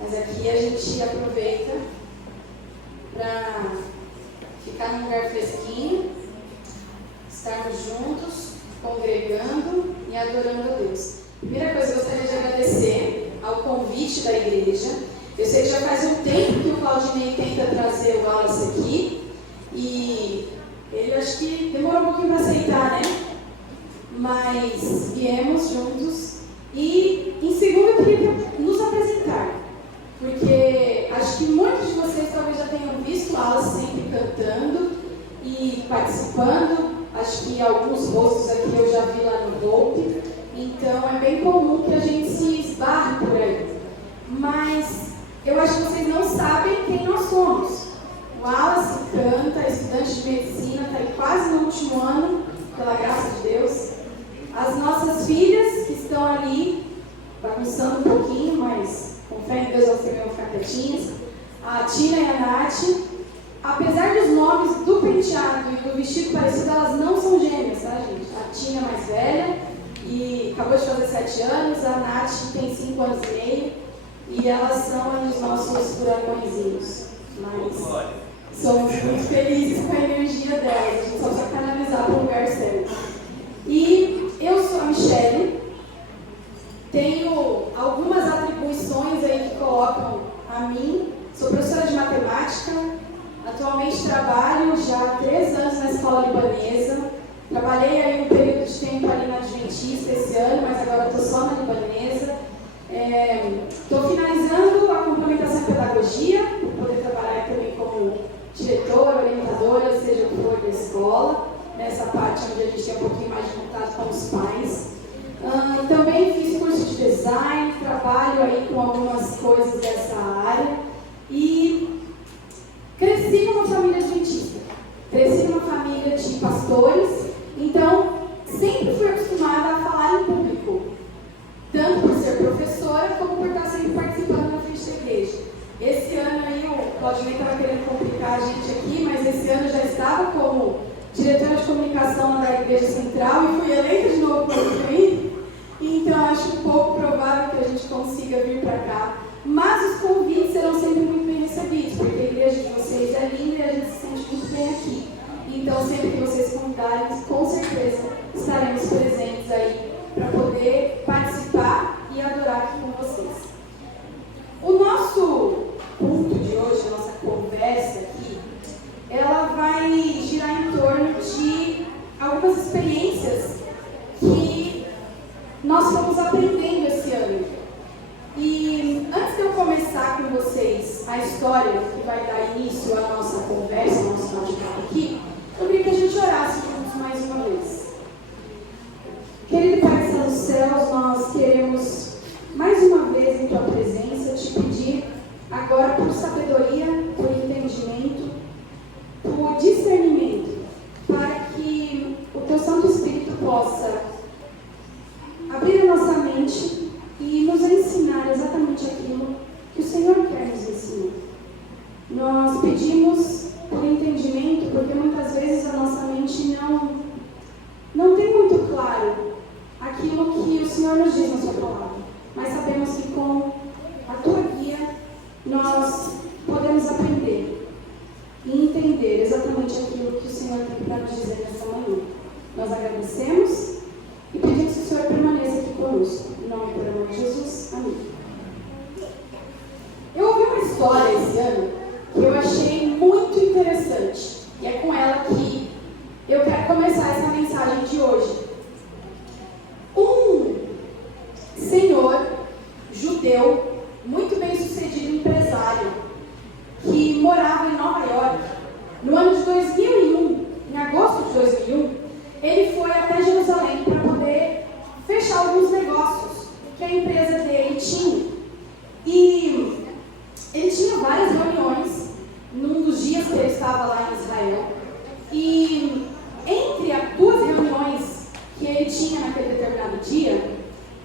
Mas aqui a gente aproveita para ficar num lugar fresquinho, estarmos juntos, congregando e adorando a Deus. Primeira coisa, eu gostaria de agradecer ao convite da igreja. Eu sei que já faz um tempo que o Claudinei tenta trazer o Wallace aqui e ele acho que demorou um pouquinho para aceitar, né? Mas viemos juntos e em segundo eu queria nos apresentar, porque acho que muitos de vocês talvez já tenham visto o Wallace sempre cantando e participando. Acho que alguns rostos aqui eu já vi lá no Hope, então é bem comum que a gente se esbarre por aí. Mas eu acho que vocês não sabem quem nós somos. O Wallace canta, é estudante de medicina, está aí quase no último ano, pela graça de Deus. As nossas filhas que estão ali, bagunçando um pouquinho, mas com fé em Deus elas também vão ficar quietinhas. A Tina e a Nath, apesar dos nomes do penteado e do vestido parecido, elas não são gêmeas, tá, gente? A Tina é mais velha e acabou de fazer 7 anos, a Nath tem 5 anos e meio e elas são aí os nossos furacõezinhos. Mas somos muito felizes com a energia delas, a gente só precisa canalizar para o lugar certo. E eu sou a Michele, tenho algumas atribuições aí que colocam a mim. Sou professora de matemática, atualmente trabalho já há 3 anos na escola libanesa. Trabalhei aí um período de tempo ali na Adventista esse ano, mas agora estou só na libanesa. Estou finalizando a complementação em pedagogia, para poder trabalhar também como diretora, orientadora, seja o que for da escola, nessa parte onde a gente tem um pouquinho mais de contato com os pais. Também fiz curso de design, trabalho aí com algumas coisas dessa área e cresci numa família adventista, cresci numa família de pastores, então sempre fui acostumada a falar em público, tanto por ser professora como por estar sempre participando na frente da igreja. Esse ano aí o Claudinei estava querendo complicar a gente aqui, mas esse ano eu já estava como diretora de comunicação da Igreja Central e fui eleita de novo para o aí. Então acho um pouco provável que a gente consiga vir para cá. Mas os convites serão sempre muito bem recebidos, porque a igreja de vocês é linda e a gente se sente muito bem aqui. Então sempre que vocês convidarem, com certeza estaremos presentes aí para poder participar e adorar aqui com vocês. O nosso culto de hoje, a nossa conversa aqui, ela vai girar em torno de algumas experiências que nós fomos aprendendo esse ano. E antes de eu começar com vocês a história que vai dar início à nossa conversa, ao nosso bate-papo aqui, eu queria que a gente orasse juntos mais uma vez. Querido Pai que está nos céus, nós queremos mais uma vez em Tua presença te pedir agora por sabedoria, por entendimento, por discernimento, para que o Teu Santo Espírito possa abrir a nossa mente e nos ensinar exatamente aquilo que o Senhor quer nos ensinar. Nós pedimos por entendimento, porque muitas vezes a nossa mente não tem muito claro aquilo que o Senhor nos diz na Sua palavra, mas sabemos que com a Tua guia nós podemos aprender e entender exatamente aquilo que o Senhor tem para nos dizer nessa manhã. Nós agradecemos e pedimos que o Senhor permaneça aqui conosco. Em nome do amor de Jesus. Amém. Eu ouvi uma história esse ano que eu achei muito interessante. E é com ela que eu quero começar essa mensagem de hoje. Um senhor judeu, muito bem sucedido empresário, que morava em Nova York, no ano de 2001, em agosto de 2001, ele foi até Jerusalém para poder fechar alguns negócios que a empresa dele tinha. E ele tinha várias reuniões num dos dias que ele estava lá em Israel. E entre as 2 reuniões que ele tinha naquele determinado dia,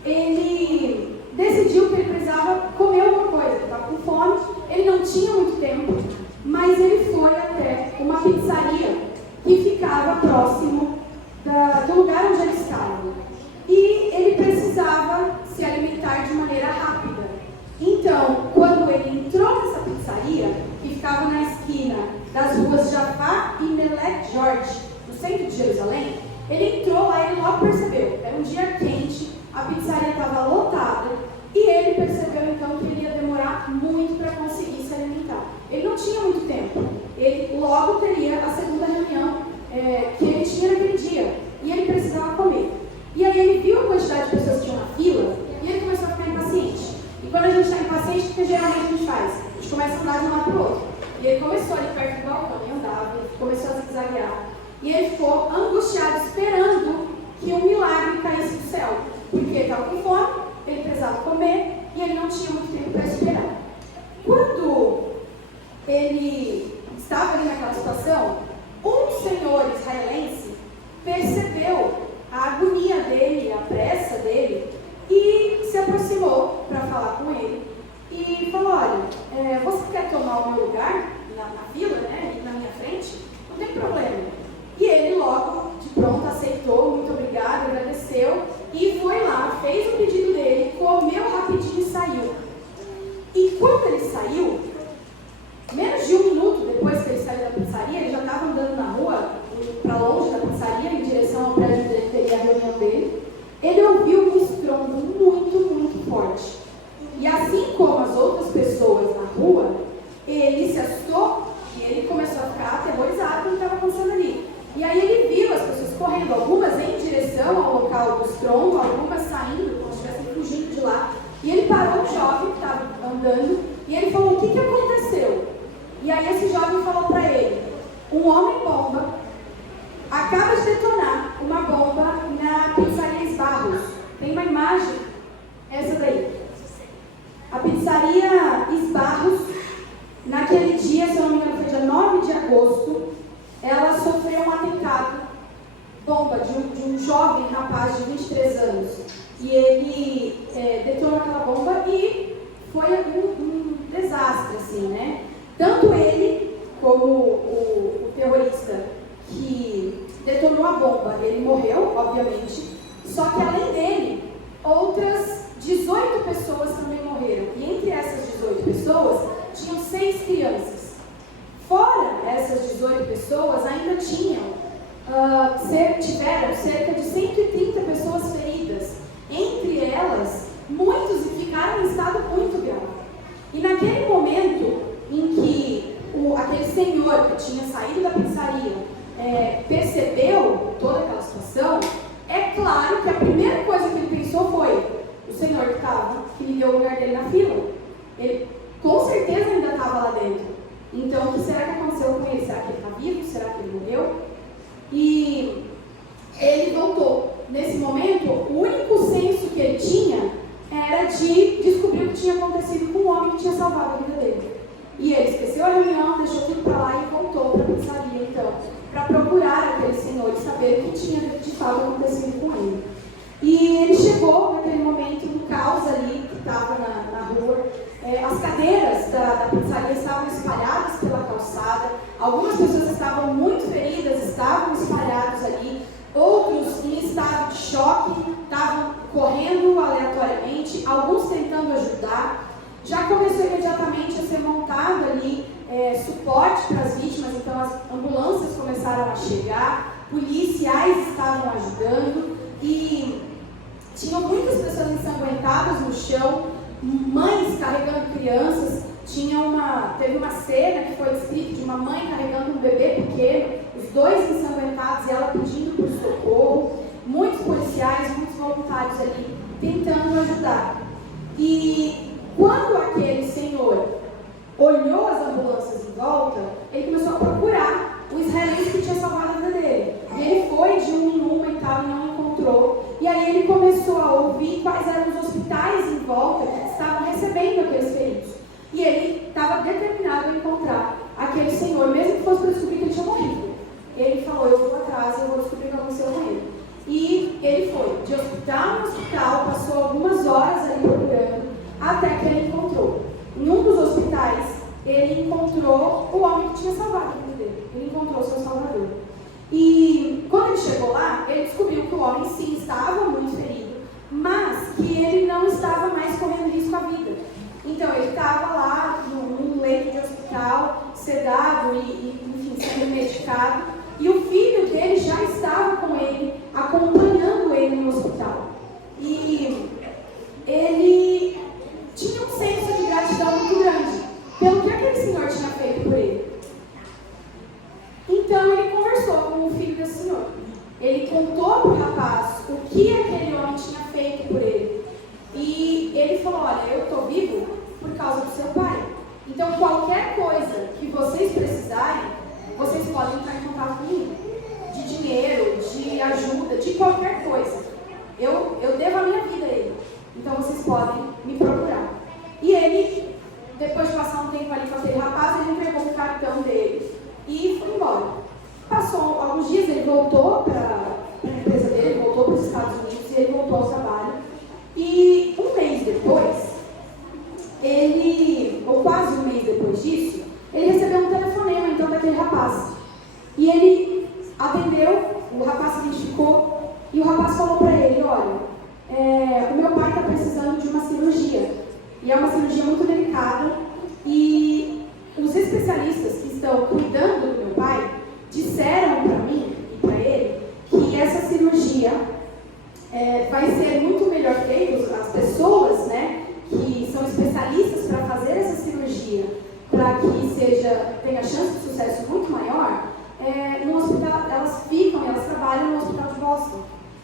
ele decidiu que ele precisava comer alguma coisa. Ele estava com fome, ele não tinha muito tempo, mas ele foi até uma pizzaria que ficava próximo do lugar onde ele estava. E ele precisava se alimentar de maneira rápida. Então Então, quando ele entrou nessa pizzaria, que ficava na esquina das ruas Jafá e Melek Jorge, no centro de Jerusalém, ele entrou lá e ele logo percebeu. Era um dia quente, a pizzaria estava lotada, e ele percebeu então que ele ia demorar muito para conseguir se alimentar. Ele não tinha muito tempo, ele logo teria a segunda reunião que ele tinha naquele dia, e ele precisava comer. E aí ele viu a quantidade de pessoas que tinham na fila, e ele começou a ficar impaciente. E quando a gente está impaciente, o que geralmente a gente faz? A gente começa a andar de um lado para o outro. E ele começou ali perto do balcão e andava, ele começou a zigue-zaguear. E ele ficou angustiado, esperando que um milagre caísse do céu. Porque ele estava com fome, ele precisava comer, e ele não tinha muito tempo para esperar. Quando ele estava ali naquela situação, um senhor israelense percebeu a agonia dele, a pressa dele, e se aproximou para falar com ele e falou: olha, você quer tomar o meu lugar na fila, né, na minha frente? Não tem problema. E ele logo, de pronto, aceitou, muito obrigado, agradeceu, e foi lá, fez o pedido dele, comeu rapidinho e saiu. E quando ele saiu, menos de 1 minuto depois que ele saiu da pizzaria, ele já estava andando na rua, para longe da pizzaria, em direção ao prédio dele, teria a reunião dele. Ele ouviu um estrondo muito, muito forte. E assim como as outras pessoas na rua, ele se assustou e ele começou a ficar aterrorizado com o que estava acontecendo ali. E aí ele viu as pessoas correndo, algumas em direção ao local do estrondo, algumas saindo, como se estivessem fugindo de lá. E ele parou o jovem que estava andando e ele falou: o que aconteceu? E aí esse jovem falou para ele: um homem-bomba acaba de detonar uma bomba na pizzaria Esbarros. Tem uma imagem, essa daí. A pizzaria Esbarros, naquele dia, se eu não me engano, foi dia 9 de agosto, ela sofreu um atentado, bomba, de um jovem rapaz de 23 anos. E ele detonou aquela bomba e foi um desastre, assim, né? Tanto ele como o terrorista que detonou a bomba, ele morreu, obviamente, só que além dele, outras 18 pessoas também morreram. E entre essas 18 pessoas, tinham 6 crianças. Fora essas 18 pessoas, ainda tiveram cerca de 130 pessoas feridas. Entre elas, muitos ficaram em estado muito grave. E naquele momento em que aquele senhor que tinha saído da pizzaria percebeu toda aquela situação, é claro que a primeira coisa que ele pensou foi: o senhor que me deu o lugar dele na fila, ele com certeza ainda estava lá dentro. Então, o que será que aconteceu com ele? Será que ele está vivo? Será que ele morreu? E ele voltou. Nesse momento, o único senso que ele tinha era de descobrir o que tinha acontecido com o homem que tinha salvado a vida dele. E ele esqueceu a reunião, deixou tudo para lá e voltou para a pizzaria, então, para procurar aquele senhor e saber o que tinha de fato acontecido com ele. E ele chegou naquele momento no caos ali, que estava na rua. As cadeiras da pizzaria estavam espalhadas pela calçada, algumas pessoas estavam muito feridas, estavam espalhadas ali, outros em estado de choque, estavam correndo aleatoriamente, alguns tentando ajudar. Já começou imediatamente a ser montado ali suporte para as vítimas, então as ambulâncias começaram a chegar, policiais estavam ajudando e tinham muitas pessoas ensanguentadas no chão, mães carregando crianças. Teve uma cena que foi descrita de uma mãe carregando um bebê pequeno, os dois ensanguentados e ela pedindo por socorro, muitos policiais, muitos voluntários ali tentando ajudar. E quando aquele senhor olhou as ambulâncias em volta, ele começou a procurar o israelense que tinha salvado a vida dele. E ele foi de uma em uma e tal, e não encontrou. E aí ele começou a ouvir quais eram os hospitais em volta que estavam recebendo aqueles feridos. E ele estava determinado a encontrar aquele senhor, mesmo que fosse para descobrir que ele tinha morrido. Ele falou: eu vou atrás, eu vou descobrir o que aconteceu com ele. E ele foi de hospital em hospital, passou algumas horas ali procurando, até que ele encontrou. Em um dos hospitais, ele encontrou o homem que tinha salvado a vida dele. Ele encontrou o seu salvador. E quando ele chegou lá, ele descobriu que o homem sim estava muito ferido, mas que ele não estava mais correndo risco à vida. Então sedado enfim, sendo medicado. E o filho dele já estava com ele, acompanhando ele no hospital. E ele tinha um senso de gratidão muito grande pelo que aquele senhor tinha feito por ele. Então ele conversou com o filho desse senhor. Ele contou para o rapaz o que aquele homem tinha feito por ele. E ele falou: olha, eu estou vivo por causa do seu pai. Então qualquer coisa que vocês precisarem, vocês podem entrar em contato comigo. De dinheiro, de ajuda, de qualquer coisa. Eu devo a minha vida a ele. Então vocês podem me procurar. E ele, depois de passar um tempo ali com aquele rapaz, ele entregou o cartão dele e foi embora. Passou alguns dias, ele voltou para a empresa dele, voltou para os Estados Unidos e ele voltou ao trabalho. E um mês depois, ou quase um mês depois disso, ele recebeu um telefonema então daquele rapaz. E ele atendeu, o rapaz se identificou e o rapaz falou para ele: olha, o meu pai está precisando de uma cirurgia. E é uma cirurgia muito delicada. E os especialistas que estão cuidando do meu pai disseram para mim e para ele que essa cirurgia vai ser muito melhor feita. As pessoas, né, que são especialistas para fazer essa cirurgia, para que tenha chance de sucesso muito maior, no hospital, elas trabalham no hospital de Boston.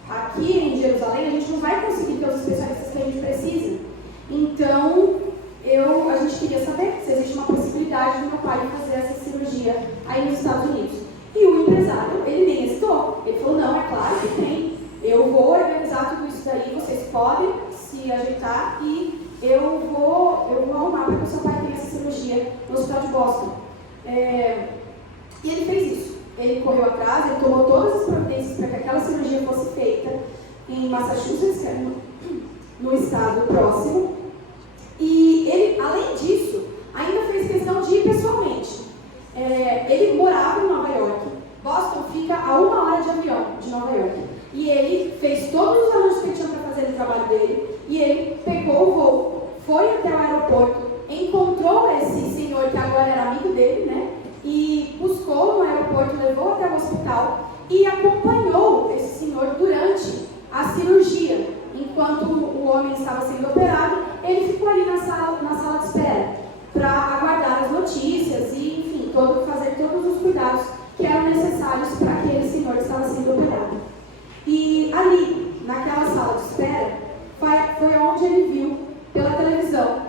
Aqui em Jerusalém a gente não vai conseguir ter os especialistas que a gente precisa. Então a gente queria saber se existe uma possibilidade do meu pai fazer essa cirurgia aí nos Estados Unidos. E o empresário, ele nem hesitou. Ele falou: não, é claro que tem. Eu vou organizar tudo isso daí, vocês podem se ajeitar e eu vou arrumar para que o seu pai tenha essa cirurgia no hospital de Boston. E ele fez isso. Ele correu atrás, ele tomou todas as providências para que aquela cirurgia fosse feita em Massachusetts, que é no estado próximo. E ele, além disso, ainda fez questão de ir pessoalmente. Ele morava em Nova York. Boston fica a 1 hora de avião de Nova York. E ele fez todos os arranjos que ele tinha para fazer no trabalho dele. E ele pegou o voo, foi até o aeroporto, encontrou esse senhor que agora era amigo dele, né? E buscou no aeroporto, levou até o hospital e acompanhou esse senhor durante a cirurgia. Enquanto o homem estava sendo operado, ele ficou ali na sala de espera para aguardar as notícias e, enfim, fazer todos os cuidados que eram necessários para aquele senhor que estava sendo operado. E ali, naquela sala de espera, foi onde ele viu pela televisão,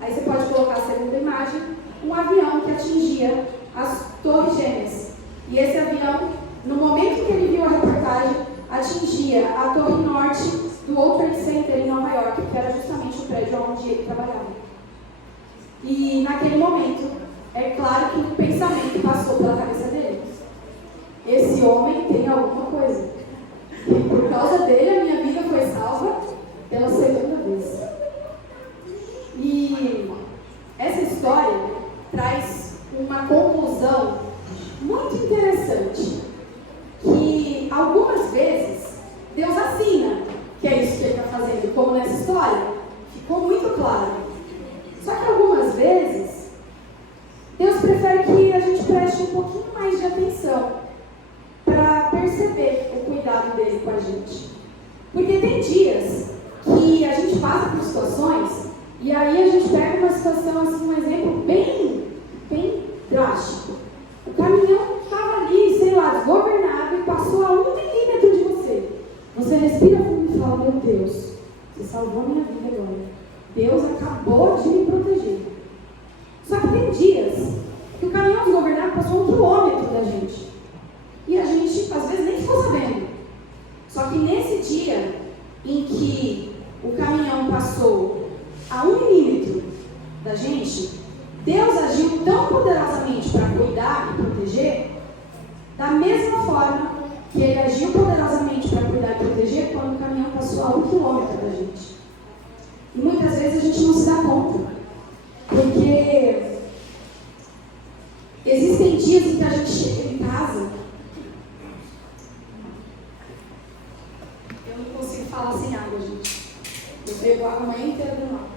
aí você pode colocar a segunda imagem, um avião que atingia as Torres Gêmeas. E esse avião, no momento que ele viu a reportagem, atingia a Torre Norte do World Trade Center em Nova York, que era justamente o prédio onde ele trabalhava. E naquele momento, é claro que um pensamento passou pela cabeça dele: esse homem tem alguma coisa. E por causa dele a minha vida foi salva pela segunda vez. E essa história traz uma conclusão muito interessante, que algumas vezes Deus assina que é isso que ele está fazendo, como nessa história ficou muito claro. Só que algumas vezes Deus prefere que a gente preste um pouquinho mais de atenção para perceber o cuidado dele com a gente. Porque tem dias que a gente passa por situações e aí a gente pega uma situação, assim, um exemplo bem drástico. O caminhão estava ali, sei lá, desgovernado e passou a 1 milímetro de você. Você respira fundo e fala: meu Deus, você salvou a minha vida agora. Deus acabou de me proteger. Só que tem dias que o caminhão desgovernado passou 1 quilômetro da gente. E a gente, às vezes, nem ficou sabendo. Só que nesse dia em que o caminhão passou a 1 milímetro da gente, Deus agiu tão poderosamente para cuidar e proteger, da mesma forma que Ele agiu poderosamente para cuidar e proteger quando o caminhão passou a 1 quilômetro da gente. E muitas vezes a gente não se dá conta, porque existem dias em que a gente chega em casa. Eu não consigo falar sem água, gente. Eu bebo água a manhã inteira do mar.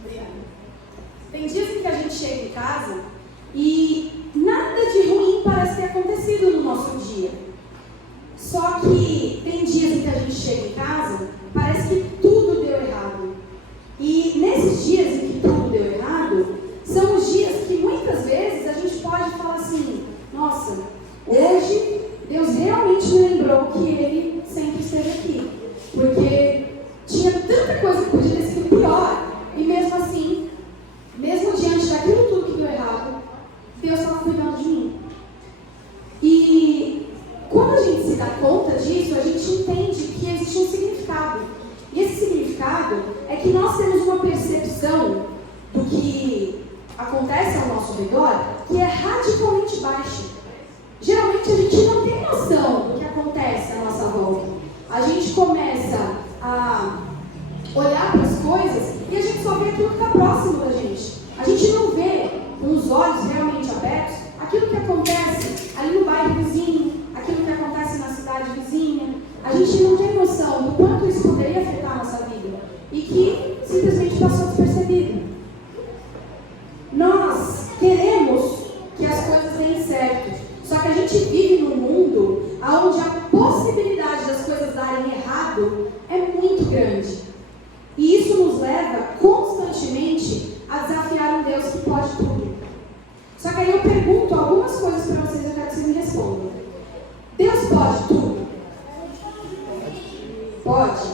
Obrigada. dias em que a gente chega em casa e nada de ruim parece ter acontecido no nosso dia. Só que tem dias em que a gente chega em casa, parece que tudo deu errado. E nesses dias em que tudo deu errado, são os dias que muitas vezes a gente pode falar assim: nossa, hoje Deus realmente me lembrou que Ele sempre esteve aqui. Porque tinha tanta coisa que podia ter sido pior. E mesmo assim, mesmo diante daquilo tudo que deu errado, Deus estava cuidando de mim. E quando a gente se dá conta disso, a gente entende que existe um significado. E esse significado é que nós temos uma percepção do que acontece ao nosso redor que é radicalmente baixa. Geralmente a gente não tem noção do que acontece à nossa volta. A gente começa a olhar para as coisas e a gente só vê aquilo que está próximo da gente. A gente não vê com os olhos realmente abertos aquilo que acontece ali no bairro vizinho, aquilo que acontece na cidade vizinha. A gente não tem noção do quanto isso poderia afetar a nossa vida e que simplesmente passou despercebido. Nós queremos que as coisas deem certo, só que a gente vive num mundo onde a possibilidade das coisas darem errado é muito grande. E isso nos leva constantemente a desafiar um Deus que pode tudo. Só que aí eu pergunto algumas coisas para vocês, eu quero que vocês me respondam. Deus pode tudo? Pode?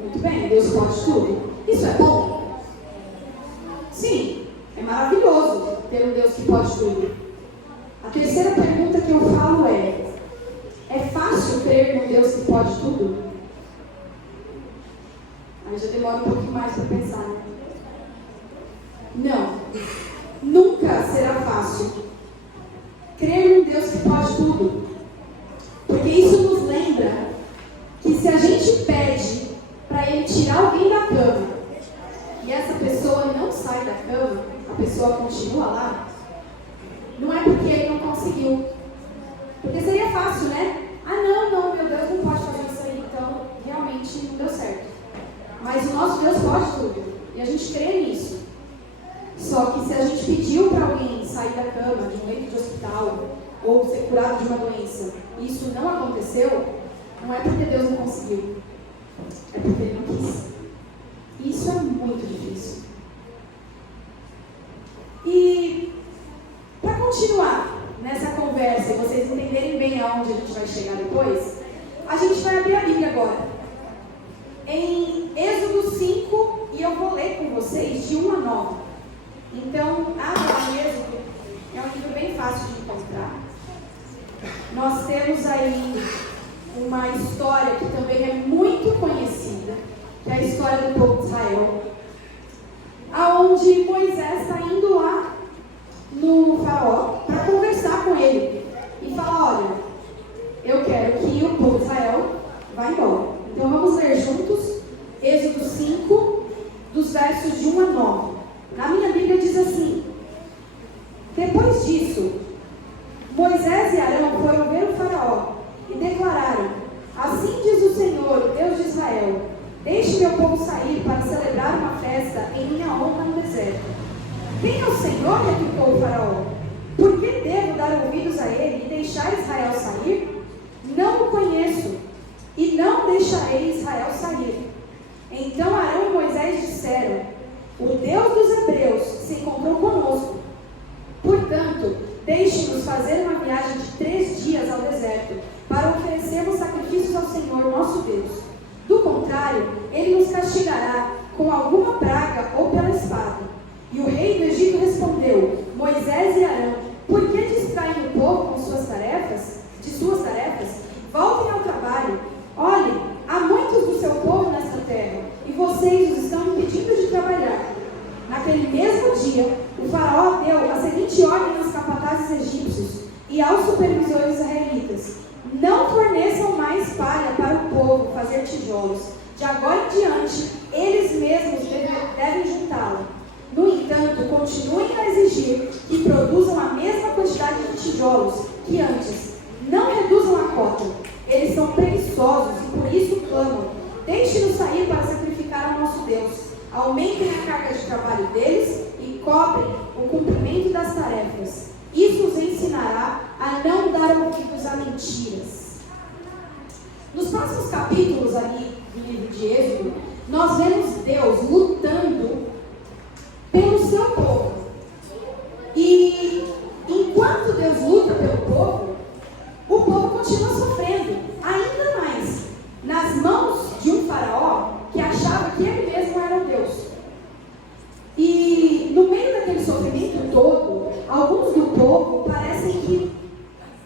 Muito bem, Deus pode tudo. Isso é bom? Sim, é maravilhoso ter um Deus que pode tudo. A terceira pergunta que eu falo é fácil crer num Deus que pode tudo? Aí já demora um pouquinho mais para pensar. Não, nunca será fácil crer num Deus que pode tudo. Porque isso nos lembra que se a gente pede para Ele tirar alguém da cama e essa pessoa não sai da cama, a pessoa continua lá, não é porque Ele não conseguiu. Porque seria fácil, né? Ah, não, meu Deus não pode fazer isso aí, então realmente não deu certo. Mas o nosso Deus pode tudo. E a gente crê nisso. Só que se a gente pediu para alguém sair da cama, de um leito de hospital, ou ser curado de uma doença, e isso não aconteceu, não é porque Deus não conseguiu. É porque Ele não quis. E isso é muito difícil. E para continuar nessa conversa e vocês entenderem bem aonde a gente vai chegar depois, a gente vai abrir a Bíblia agora. Em Êxodo 5, e eu vou ler com vocês de 1 a 9. Então, lá em Êxodo, é um livro bem fácil de encontrar. Nós temos aí uma história que também é muito conhecida, que é a história do povo de Israel, aonde Moisés está indo lá no faraó para conversar com ele e falar: olha, eu quero que o povo de Israel vá embora. Então vamos ler juntos Êxodo 5, dos versos de 1 a 9. Na minha Bíblia diz assim: depois disso, Moisés e Arão foram ver o faraó e declararam: assim diz o Senhor, Deus de Israel, deixe meu povo sair para celebrar uma festa em minha honra no deserto. Quem é o Senhor? Replicou o faraó. Por que devo dar ouvidos a ele e deixar Israel sair? Não o conheço e não deixarei Israel sair. Então Arão e Moisés disseram: o Deus dos Hebreus se encontrou conosco. Portanto, deixe-nos fazer uma viagem de 3 dias ao deserto, para oferecermos sacrifícios ao Senhor nosso Deus. Do contrário, Ele nos castigará com alguma praga ou pela espada. E o rei do Egito respondeu: Moisés e Arão, por que distraem o povo com suas tarefas? Voltem ao trabalho. Olhem, há muitos do seu povo nesta terra, e vocês os estão impedindo de trabalhar. Naquele mesmo dia, o faraó deu a seguinte ordem aos capatazes egípcios e aos supervisores israelitas: não forneçam mais palha para o povo fazer tijolos. De agora em diante, eles mesmos devem juntá-la. No entanto, continuem a exigir que produzam a mesma quantidade de tijolos que antes. Não reduzam a cota. Eles são preguiçosos e por isso clamam: deixe-nos sair para sacrificar ao nosso Deus. Aumentem a carga de trabalho deles e e cobrem o cumprimento das tarefas. Isso os ensinará a não dar ouvidos a mentiras. Nos próximos capítulos ali do livro de Êxodo, nós vemos Deus lutando pelo seu povo. E enquanto Deus luta pelo povo, o povo continua sofrendo, ainda mais, nas mãos de um faraó que achava que ele mesmo era o Deus. E no meio daquele sofrimento todo, alguns do povo parecem que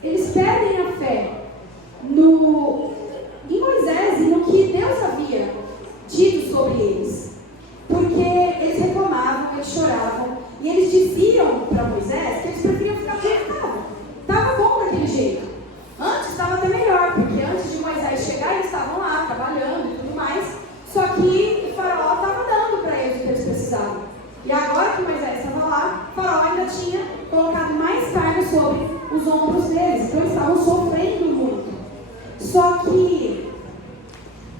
eles perdem a fé em Moisés e no que Deus havia dito sobre eles. Porque eles reclamavam, eles choravam, e eles diziam para Moisés que eles preferiam ficar do jeito que estava. Estava bom daquele jeito. Antes estava até melhor, porque antes de Moisés chegar, eles estavam lá trabalhando e tudo mais. Só que o faraó estava dando para eles o que eles precisavam. E agora que Moisés estava lá, o faraó ainda tinha colocado mais carga sobre os ombros deles. Então eles estavam sofrendo muito. Só que,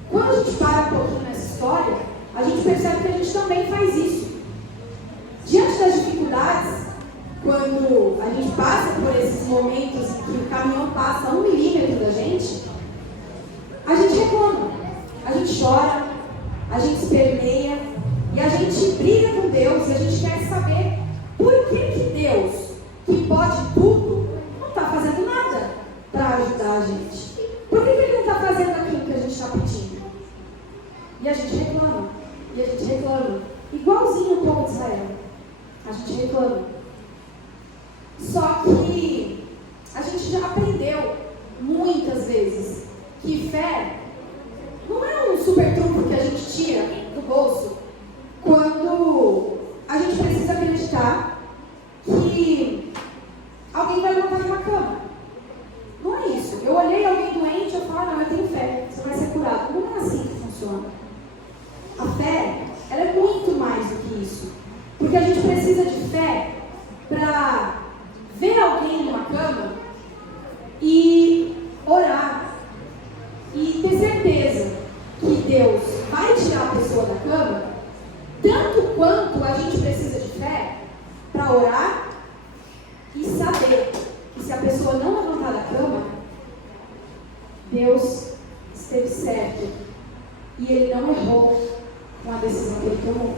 quando a gente para um pouquinho nessa história, a gente percebe que a gente também faz isso. Diante das dificuldades, quando a gente passa por esses momentos em que o caminhão passa 1 milímetro da gente reclama, a gente chora, a gente esperneia e a gente briga com Deus e a gente quer saber por que Deus, que pode tudo, não está fazendo nada para ajudar a gente. Por que Ele não está fazendo aquilo que a gente está pedindo? E a gente reclama, e a gente reclama, igualzinho o povo de Israel. A gente reclama. Só que a gente já aprendeu muitas vezes que fé não é um super trunfo que a gente tira do bolso quando a gente precisa acreditar que alguém vai levantar de uma cama. Não é isso. Eu olhei alguém doente e eu falo, não, eu tenho fé, você vai ser curado. Não é assim que funciona. A fé, ela é muito mais do que isso. Porque a gente precisa de fé para ver alguém numa cama e orar e ter certeza que Deus vai tirar a pessoa da cama, tanto quanto a gente precisa de fé para orar e saber que se a pessoa não levantar da cama, Deus esteve certo e Ele não errou com a decisão que Ele tomou.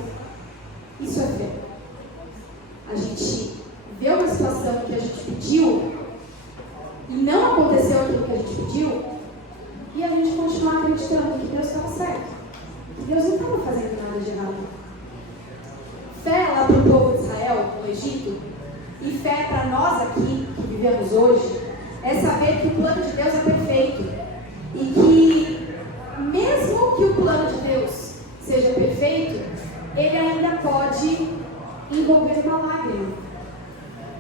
Isso é fé. A gente vê uma situação que a gente pediu e não aconteceu aquilo que a gente pediu e a gente continua acreditando que Deus estava certo, que Deus não estava fazendo nada de errado. Fé lá para o povo de Israel no Egito e fé para nós aqui que vivemos hoje é saber que o plano de Deus é perfeito e que mesmo que o plano de Deus seja perfeito, ele ainda pode envolver uma lágrima.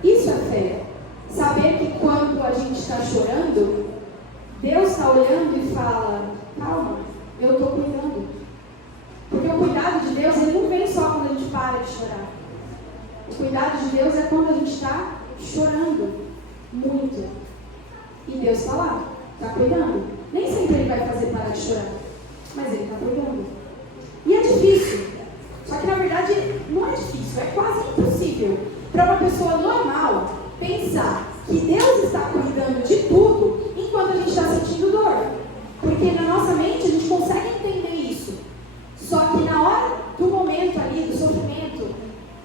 Isso é fé. Saber que quando a gente está chorando, Deus está olhando e fala, calma, eu estou cuidando. Porque o cuidado de Deus, ele não vem só quando a gente para de chorar. O cuidado de Deus é quando a gente está chorando muito. E Deus está lá, está cuidando. Nem sempre Ele vai fazer parar de chorar, mas Ele está cuidando. E é difícil. Só que na verdade não é difícil, é quase impossível para uma pessoa normal pensar que Deus está cuidando de tudo enquanto a gente está sentindo dor. Porque na nossa mente a gente consegue entender isso. Só que na hora do momento ali, do sofrimento,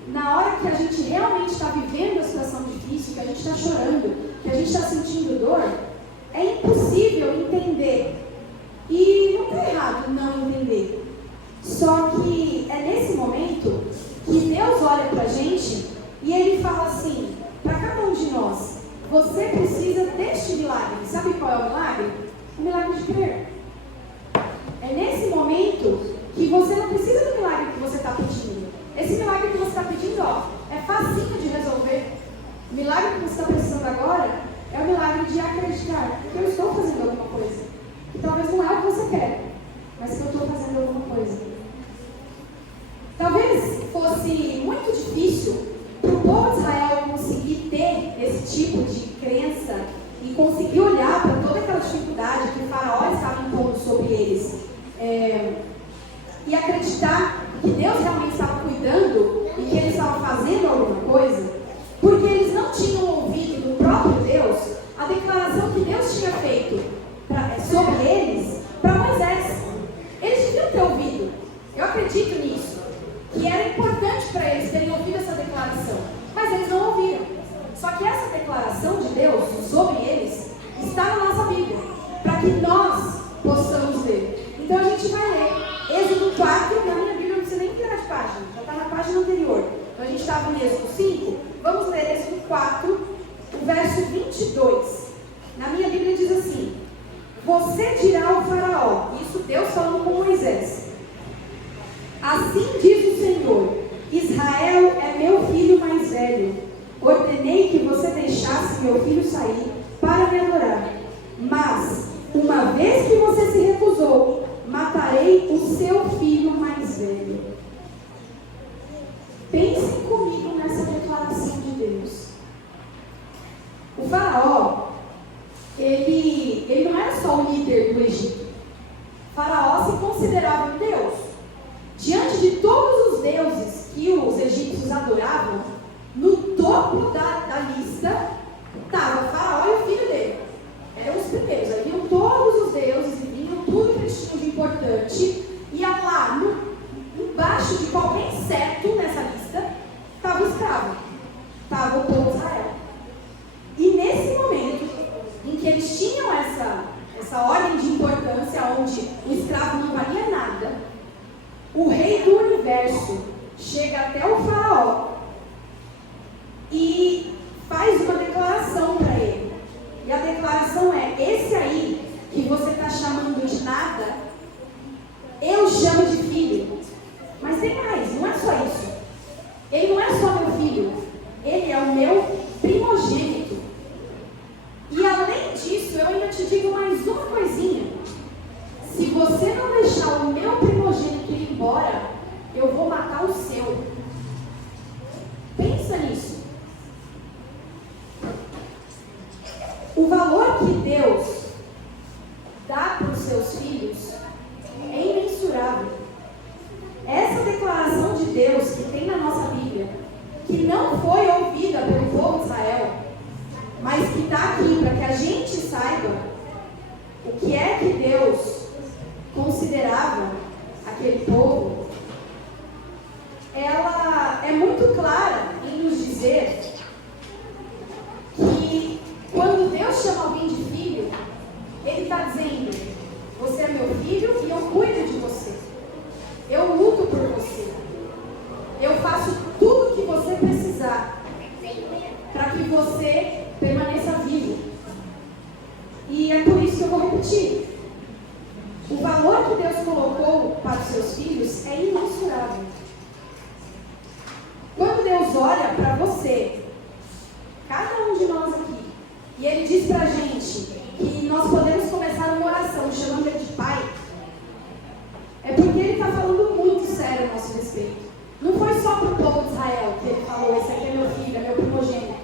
na hora que a gente realmente está vivendo a situação difícil, que a gente está chorando, que a gente está sentindo dor, é impossível entender. E não está errado não entender. Só que é nesse momento que Deus olha para a gente e Ele fala assim, para cada um de nós, você precisa deste milagre. Sabe qual é o milagre? O milagre de crer. É nesse momento que você não precisa do milagre que você está pedindo. Esse milagre que você está pedindo, ó, é facinho de resolver. O milagre que você está precisando agora é o milagre de acreditar que eu estou fazendo alguma coisa. Que talvez não é o que você quer, mas que eu estou fazendo alguma coisa. Talvez fosse muito difícil para o povo de Israel conseguir ter esse tipo de crença e conseguir olhar para toda aquela dificuldade que o faraó estava impondo sobre eles e acreditar que Deus realmente estava cuidando e que Ele estava fazendo alguma coisa, porque eles não tinham ouvido do próprio Deus a declaração que Deus tinha feito sobre eles para Moisés. Eles deviam ter ouvido, eu acredito nisso, que era importante para eles terem ouvido essa declaração, mas eles não ouviram. Só que essa declaração de Deus sobre eles está na nossa Bíblia, para que nós possamos ler. Então a gente vai ler Êxodo 4, na minha Bíblia não precisa nem virar de página, já está na página anterior. Então a gente estava em Êxodo 5, vamos ler Êxodo 4, o verso 22. Na minha Bíblia diz assim: você dirá ao faraó, isso Deus falando com Moisés, assim diz o Senhor, Israel é meu filho mais velho, ordenei que você deixasse meu filho sair para me adorar, mas uma vez que você se recusou, matarei o seu filho mais velho. Pensem comigo nessa declaração de Deus. O faraó, ele não era só o líder do Egito. O faraó se considerava um deus. Diante de todos os deuses que os egípcios adoravam, no topo da lista estava o faraó e o filho dele. Eram os primeiros. Aí vinham todos os deuses e vinham tudo que eles tinham de importante. E lá, embaixo de qualquer inseto nessa lista, estava o escravo. Estava o povo de Israel. E nesse momento em que eles tinham essa ordem de importância, onde o escravo não valia nada, o rei do universo chega até o faraó e faz uma declaração para ele. E a declaração é: esse aí que você está chamando de nada, eu chamo de filho. Mas tem mais, não é só isso. Ele não é só meu filho, ele é o meu primogênito. E além disso, eu ainda te digo mais uma coisinha: se você não deixar o meu primogênito ir embora, eu vou matar o seu. Pensa nisso. O valor que Deus dá para os seus filhos é imensurável. Essa declaração de Deus que tem na nossa Bíblia, que não foi ouvida pelo povo de Israel, mas que está aqui para que a gente saiba o que é que Deus considerava aquele povo, ela é muito clara em nos dizer que quando Deus chama alguém de filho, Ele está dizendo: você é meu filho e eu cuido de você, eu luto por você, eu faço tudo o que você precisar para que você permaneça vivo. E é por isso que eu vou repetir: o valor que Deus colocou para os seus filhos é imensurável. Quando Deus olha para você, cada um de nós aqui, e Ele diz para a gente que nós podemos começar uma oração chamando Ele de Pai, é porque Ele está falando muito sério a nosso respeito. Não foi só para o povo de Israel que Ele falou: esse aqui é meu filho, é meu primogênito,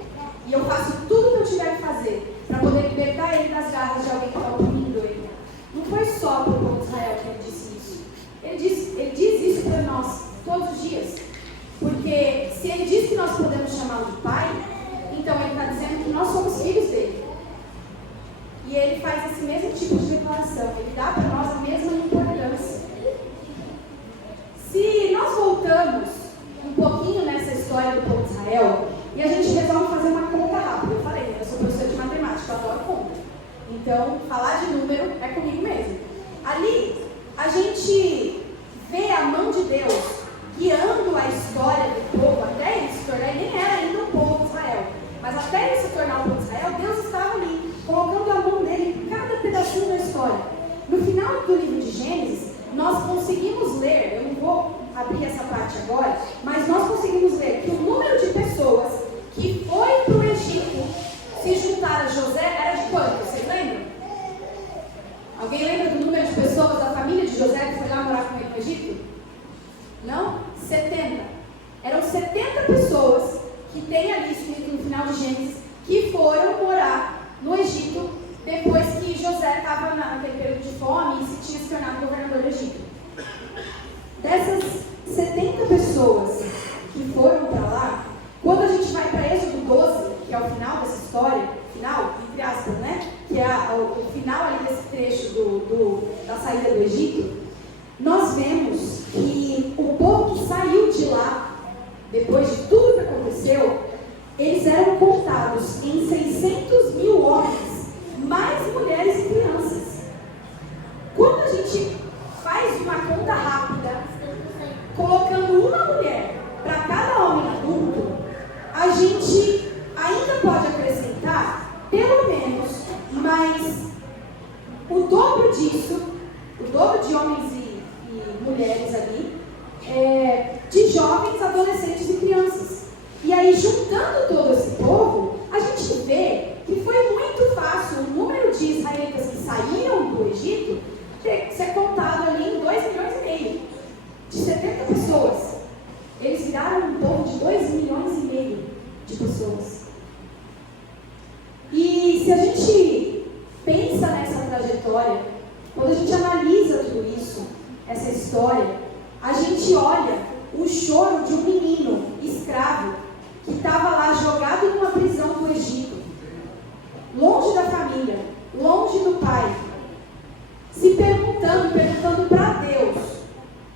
e eu faço tudo o que eu tiver que fazer para poder libertar ele das garras de alguém que está oprimindo ele. Não foi só para o povo de Israel que Ele disse isso. Ele diz isso para nós todos os dias. Porque se Ele diz que nós podemos chamá-lo de Pai, então Ele está dizendo que nós somos filhos dele. E Ele faz esse mesmo tipo de declaração. Ele dá para nós a mesma importância. Se nós voltamos um pouquinho nessa história do povo de Israel, e a gente resolve fazer uma conta rápida. Eu falei, né? Eu sou professora de matemática, eu adoro conta. Então, falar de número é comigo mesmo. Ali, a gente vê a mão de Deus guiando a história do povo até ele se tornar. Ele nem era ainda o povo de Israel, mas até ele se tornar o povo de Israel, Deus estava ali, colocando a mão dele em cada pedacinho da história. No final do livro de Gênesis, nós conseguimos ler, eu não vou abrir essa parte agora, mas nós conseguimos ler que o número de pessoas que foi para o Egito se juntar a José era de quanto? Vocês lembram? Alguém lembra do número de pessoas da família de José que foi lá morar com ele no Egito? Não? 70. Eram 70 pessoas que tem ali escrito no final de Gênesis que foram morar no Egito depois que José estava naquele período de fome e se tinha se tornado governador do Egito. Dessas 70 pessoas que foram para lá, depois de tudo que aconteceu, eles eram contados em 600 mil homens, mais mulheres e crianças. Quando a gente faz uma conta rápida, colocando uma mulher para cada homem adulto, a gente ainda pode acrescentar, pelo menos, mais o dobro disso, o dobro de homens e mulheres ali, de jovens, adolescentes e crianças. E aí, juntando todo esse povo, a gente vê que foi muito fácil o número de israelitas que saíram do Egito ser contado ali em 2,5 milhões. De 70 pessoas. Eles viraram um povo de 2,5 milhões de pessoas. E se a gente pensa nessa trajetória, quando a gente analisa tudo isso, essa história, a gente olha o choro de um menino escravo que estava lá jogado numa prisão do Egito, longe da família, longe do pai, se perguntando para Deus,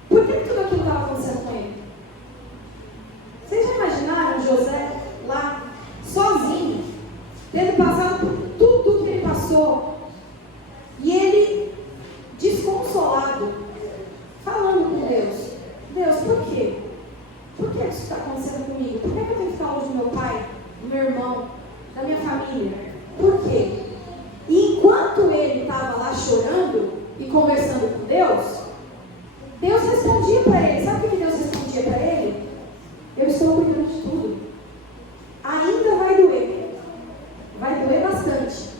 por que tudo aquilo estava acontecendo com ele? Vocês já imaginaram José lá, sozinho, tendo passado por tudo que ele passou, e ele, desconsolado, falando com Deus, Deus, por quê? Por que isso está acontecendo comigo? Por que eu tenho que ficar longe do meu pai, do meu irmão, da minha família? Por quê? E enquanto ele estava lá chorando e conversando com Deus, Deus respondia para ele. Sabe o que Deus respondia para ele? Eu estou cuidando de tudo. Ainda vai doer. Vai doer bastante.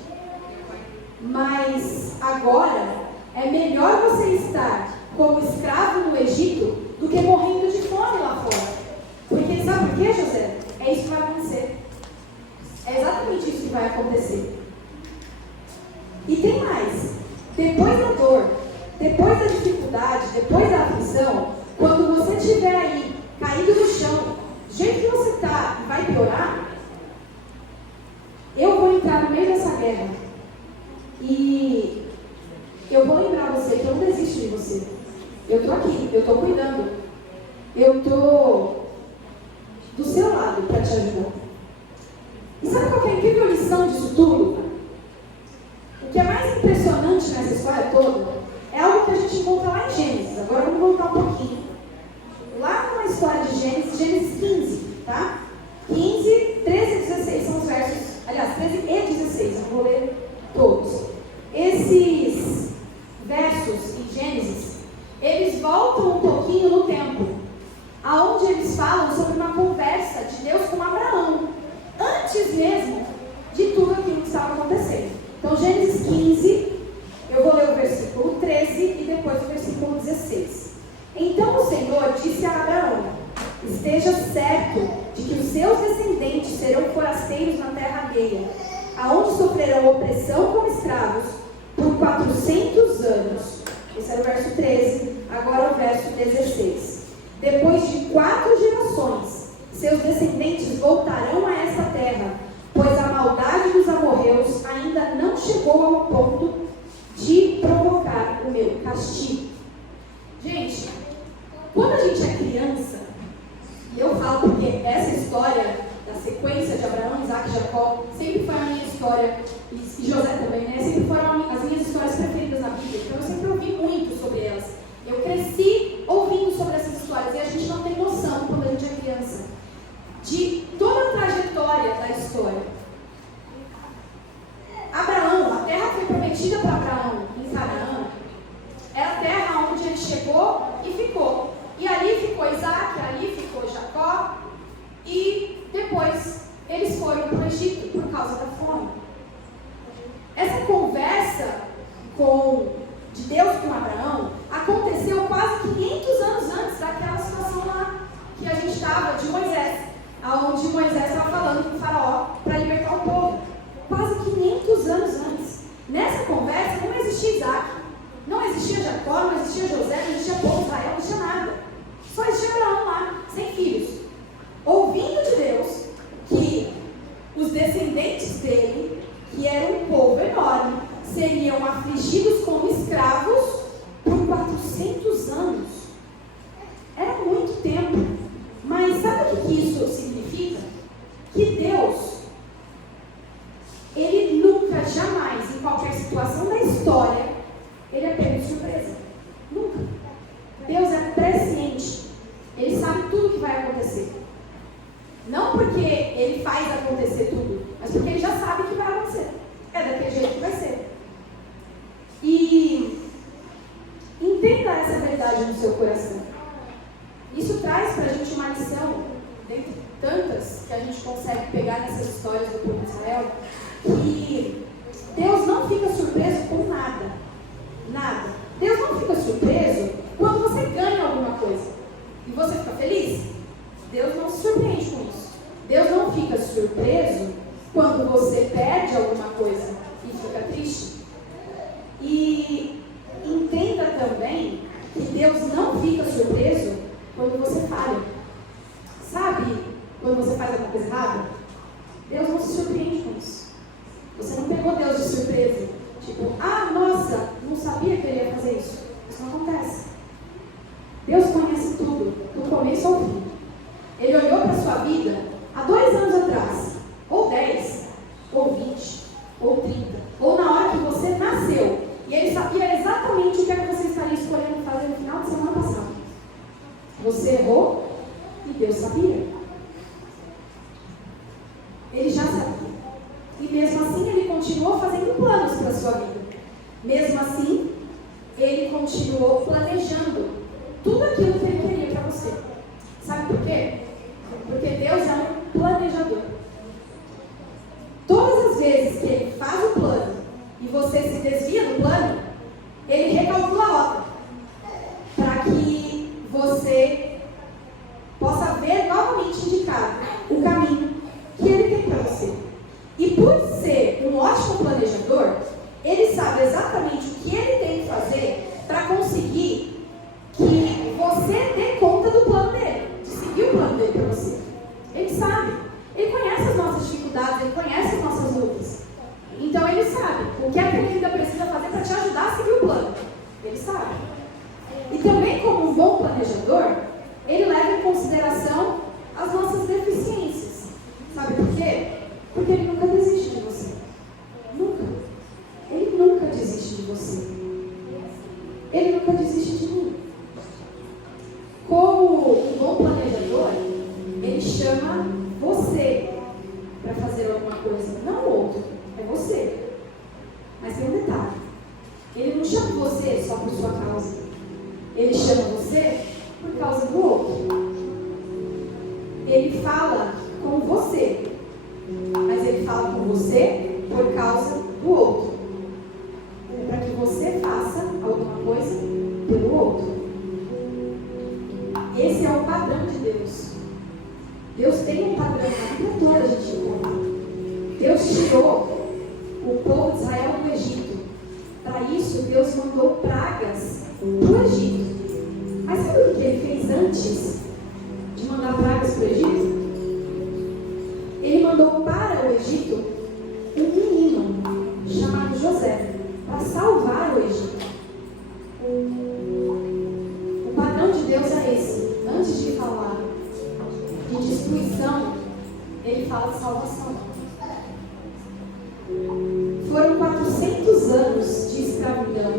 Mas agora é melhor você estar como escravo no Egito do que morrendo de fome lá fora. Porque sabe por quê, José? É isso que vai acontecer. É exatamente isso que vai acontecer. E tem mais. Depois da dor, depois da dificuldade, depois da aflição, quando você estiver aí, caído no chão, do jeito que você está e vai piorar, eu vou entrar no meio dessa guerra. E eu vou lembrar você que eu não desisto de você. Eu estou aqui, eu estou cuidando. Eu estou do seu lado para te ajudar. E sabe qual que é a incrível lição disso tudo? O que é mais impressionante nessa história toda é algo que a gente encontra lá em Gênesis. Agora vamos voltar um pouquinho. Lá na história de Gênesis, Gênesis 15, tá? 15, 13 e 16 são os versos. Aliás, 13 e 16, eu vou ler todos. Esses versos em Gênesis, eles voltam um pouquinho no tempo, aonde eles falam sobre uma conversa de Deus com Abraão, antes mesmo de tudo aquilo que estava acontecendo. Então, Gênesis 15, eu vou ler o versículo 13 e depois o versículo 16. Então o Senhor disse a Abraão: esteja certo de que os seus descendentes serão forasteiros na terra alheia, aonde sofrerão opressão como escravos por 400 anos. Esse era o verso 13, agora o verso 16. Depois de 4 gerações, seus descendentes voltarão a essa terra, pois a maldade dos amorreus ainda não chegou ao ponto de provocar o meu castigo. Gente, quando a gente é criança, e eu falo porque essa história da sequência de Abraão, Isaac e Jacó sempre foi a minha história, e José também, né? Sempre foram as minhas histórias preferidas na Bíblia, então eu sempre ouvi muito sobre elas. Eu cresci ouvindo sobre essas histórias, e a gente não tem noção, quando a gente é criança, de toda a trajetória da história. Abraão, a terra foi prometida para Abraão em Canaã, era a terra onde ele chegou e ficou. E ali ficou Isaac, ali ficou Jacó, e depois eles foram para o Egito por causa da fome. Essa conversa de Deus com Abraão aconteceu quase 500 anos antes daquela situação lá que a gente estava de Moisés, aonde Moisés estava falando com o faraó para libertar o povo. Quase 500 anos antes. Nessa conversa não existia Isaac, não existia Jacó, não existia José, não existia povo de Israel, não existia nada. Só existia Abraão lá, sem filhos, ouvindo de Deus que os descendentes dele, que eram um povo enorme, seriam afligidos como escravos por 400 anos. Era muito tempo. Mas sabe o tudo que vai acontecer. Não porque ele faz acontecer tudo, mas porque ele já sabe que vai acontecer. É daquele jeito que vai ser. E entenda essa verdade no seu coração. Isso traz para a gente uma lição, dentre tantas que a gente consegue pegar nessas histórias do povo de Israel, que Deus não fica surpreso com nada. Nada. Deus não fica surpreso quando você ganha alguma coisa e você fica feliz. Deus não se surpreende com isso. Deus não fica surpreso quando você perde alguma coisa e fica triste. E entenda também que Deus não fica surpreso quando você falha. Sabe quando você faz alguma coisa errada? Deus não se surpreende com isso. Você não pegou Deus de surpresa. Tipo, nossa, não sabia que ele ia fazer isso. Isso não acontece. Deus conhece tudo, do começo ao fim. Ele olhou para a sua vida há 2 anos atrás, ou 10, ou 20, ou 30, ou na hora que você nasceu. E ele sabia exatamente o que é que você estaria escolhendo fazer no final de semana passada. Você errou e Deus sabia. Ele já sabia. E mesmo assim ele continuou fazendo planos para a sua vida. Mesmo assim, ele continuou planejando tudo aquilo que ele queria para você. Sabe por quê? Porque Deus é um planejador. Todas as vezes que ele faz o plano e você se desvia do plano, ele recalcula a rota para que você possa ver novamente indicado o caminho que ele tem para você. E por ser um ótimo planejador, ele sabe exatamente o que ele tem que fazer para conseguir que você dê conta do plano dele, de seguir o plano dele para você. Ele sabe, ele conhece as nossas dificuldades, ele conhece as nossas lutas. Então ele sabe o que é que ele ainda precisa fazer para te ajudar a seguir o plano. Ele sabe. E também, como um bom planejador, ele leva em consideração as nossas deficiências. Sabe por quê? Porque ele nunca desiste de você. Nunca. Ele nunca desiste de você. Ele nunca desiste de mim. Como um bom planejador, ele chama você para fazer alguma coisa, não o outro, é você. Mas tem um detalhe: ele não chama você só por sua causa, ele chama você por causa do outro. Ele fala com você, mas ele fala com você por causa do outro, para que você faça alguma coisa pelo outro. Esse é o padrão de Deus. Deus tem um padrão na vida toda a gente encontrar. Deus tirou o povo de Israel do Egito. Para isso, Deus mandou pragas para o Egito. Mas sabe o que ele fez antes de mandar pragas para o Egito? Ele mandou para o Egito um menino chamado José, para salvar o Egito. O padrão de Deus é esse. Antes de falar de destruição, ele fala de salvação. Foram 400 anos de escravidão,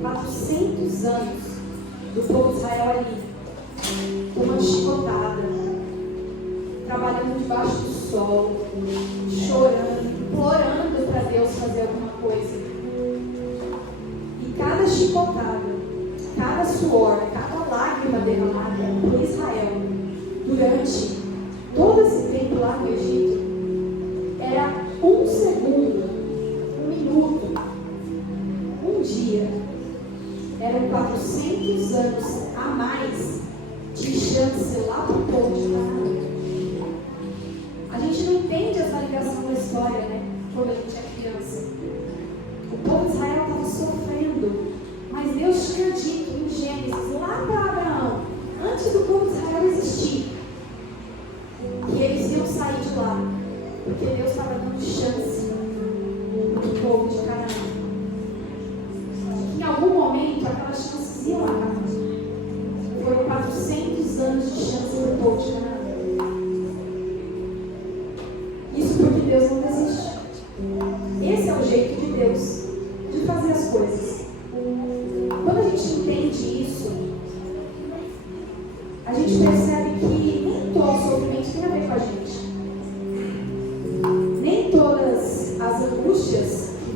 400 anos do povo de Israel ali, tomando chicotada, trabalhando debaixo do sol, chorando, implorando para Deus fazer alguma coisa. E cada chicotada, cada suor, cada lágrima derramada por Israel durante todo esse tempo lá no Egito era 1 segundo, 1 minuto, um dia. Eram 400 anos a mais de chance lá para o povo de Canaã. A gente não entende essa ligação da história, né? Quando a gente é criança. O povo de Israel estava sofrendo, mas Deus tinha dito em Gênesis, lá para Abraão, antes do povo de Israel existir, que eles iam sair de lá, porque Deus estava dando chance para o povo de Canaã. Em algum momento, aquelas chances iam acabar. Foram 400 anos de chance para o povo de Canaã. Isso porque Deus não desiste. Esse é o jeito de Deus de fazer as coisas. Quando a gente entende isso, a gente percebe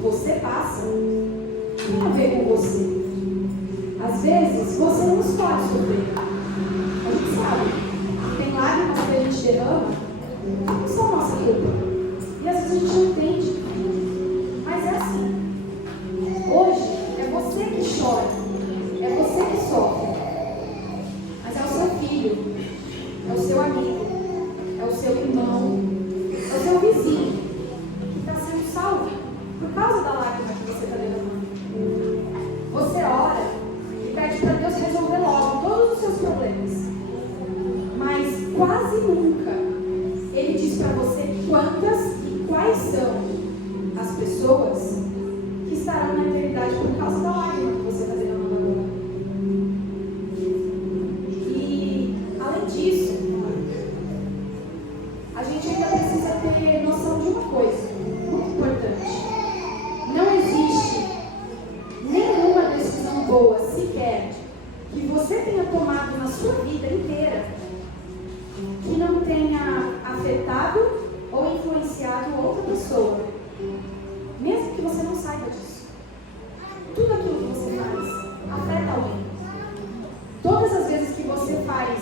você passa tem a ver com você. Às vezes, você não escolhe sofrer. A gente sabe que tem lágrimas que a gente derrama que não são nossa culpa. E às vezes a gente não entende. Mas é assim. Hoje, é você que chora. É você que sofre. Mas é o seu filho. É o seu amigo. É o seu irmão. É o seu vizinho que está sendo salvo por causa da lágrima que você está derramando. Você ora e pede para Deus resolver logo todos os seus problemas. Mas quase nunca Ele diz para você quantas e quais são as pessoas que estarão na eternidade por causa da lágrima que você está derramando agora. E, além disso, a gente ainda precisa ter noção de uma coisa muito importante. Não existe nenhuma decisão boa sequer que você tenha tomado na sua vida inteira que não tenha afetado ou influenciado outra pessoa, mesmo que você não saiba disso. Tudo aquilo que você faz afeta alguém. Todas as vezes que você faz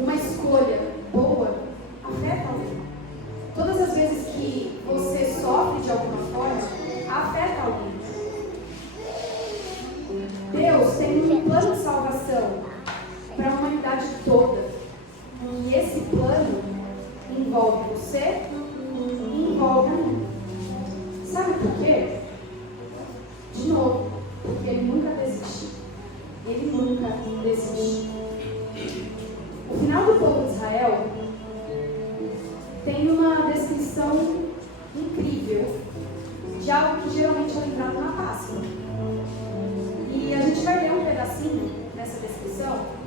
uma escolha boa, afeta alguém. Todas as vezes que você sofre de alguma forma, afeta alguém. Deus tem um plano de salvação para a humanidade toda. E esse plano envolve você e envolve a mim. Sabe por quê? De novo, porque Ele nunca desiste. Ele nunca desiste. O final do povo de Israel tem uma descrição incrível de algo que geralmente é lembrado na Páscoa. E a gente vai ler um pedacinho nessa descrição.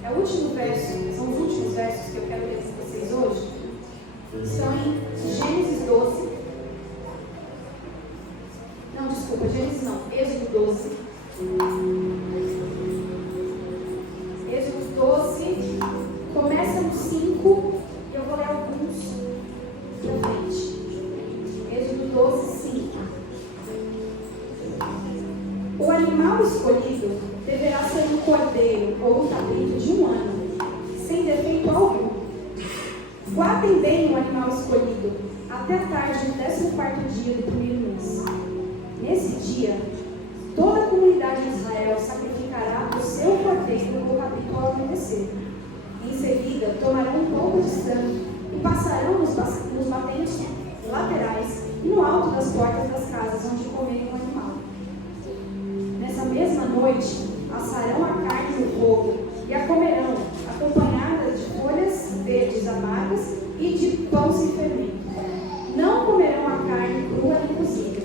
É o último verso, são os últimos versos que eu quero ler com vocês hoje. Estão em Gênesis 12. Não, desculpa, Gênesis não, Êxodo 12. Êxodo 12, começa no 5, e eu vou ler alguns pra frente. Êxodo 12, 5. O animal escolhido deverá ser um cordeiro ou um cabrito de 1 ano, sem defeito algum. Guardem bem o animal escolhido até a tarde do 14º dia do primeiro mês. Nesse dia, toda a comunidade de Israel sacrificará o seu cordeiro ou cabrito ao amanhecer. Em seguida, tomarão um pouco de sangue e passarão nos batentes laterais e no alto das portas das casas onde comerem o animal. Nessa mesma noite, assarão a carne no fogo e a comerão, acompanhadas de folhas verdes amargas e de pão sem fermento. Não comerão a carne crua nem cozida.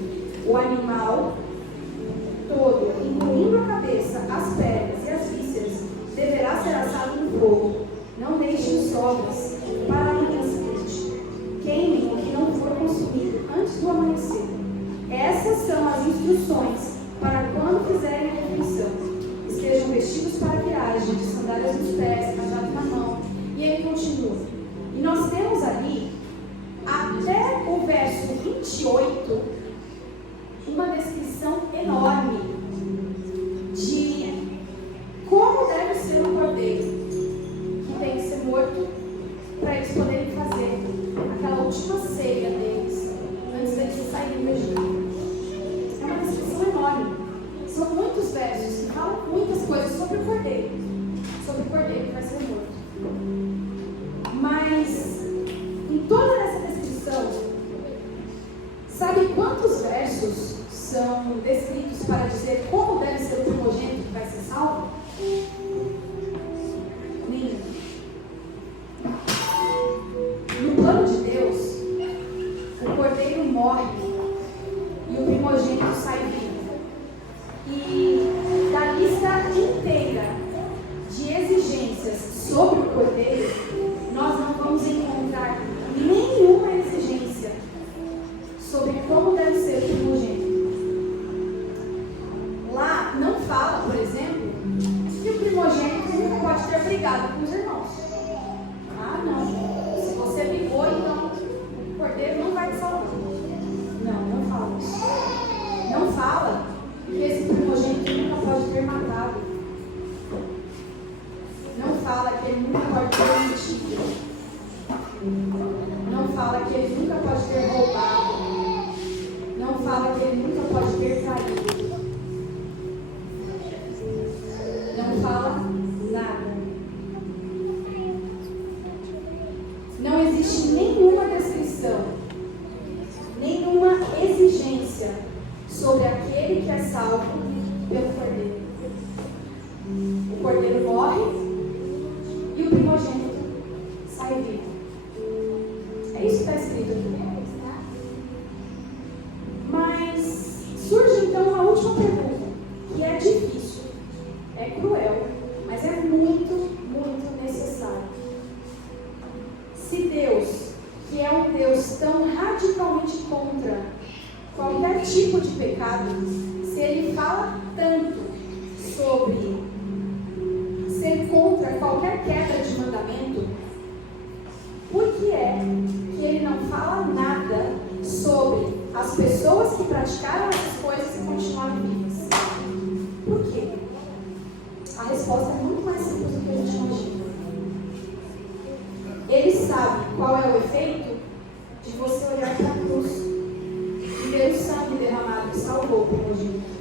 O animal todo, incluindo a cabeça, as pernas e as vísceras, deverá ser assado no fogo. Não deixem sobras para a manhã seguinte. Queimem o que não for consumido antes do amanhecer. Essas são as instruções para quando fizerem a refeição. Estejam vestidos para a viagem, de sandálias nos pés, cajado na mão. E ele continua. E nós temos ali, até o verso 28, uma descrição enorme de como deve ser um cordeiro que tem que ser morto para eles poderem fazer aquela última ceia deles, antes deles saírem do Egito. É uma descrição enorme. São muitos versos que falam muitas coisas sobre o cordeiro que vai ser morto. Mas, em toda essa descrição, sabe quantos versos são descritos para dizer como deve ser o primogênito que vai ser salvo? Nenhum. No plano de Deus, o cordeiro morre e o primogênito sai vivo. E da lista inteira de exigências sobre o cordeiro, nós não vamos encontrar nenhuma exigência sobre como deve ser o primogênito. Lá não fala, por exemplo, que o primogênito nunca pode ter brigado com os irmãos. Ah, não. Se você brigou, então o cordeiro não vai te salvar. Não fala isso. Não fala que ele nunca pode ter roubado. Não fala que ele nunca pode ter traído. Não fala nada. Não existe nenhuma descrição, nenhuma exigência sobre aquele que é salvo pelo Cordeiro. O Cordeiro morre e o primogênito sai vivo. É isso que está escrito aqui. Mas surge então a última pergunta, que é difícil, é cruel, mas é muito, muito necessário. Se Deus, que é um Deus tão radicalmente contra qualquer tipo de pecado, se Ele fala tanto sobre ser contra qualquer quebra de mandamento, por que é que Ele não fala nada sobre as pessoas que praticaram essas coisas e continuaram vivas? Por quê? A resposta é muito mais simples do que a gente imagina. Ele sabe qual é o efeito de você olhar para a cruz e ver o sangue derramado que salvou o primogênito.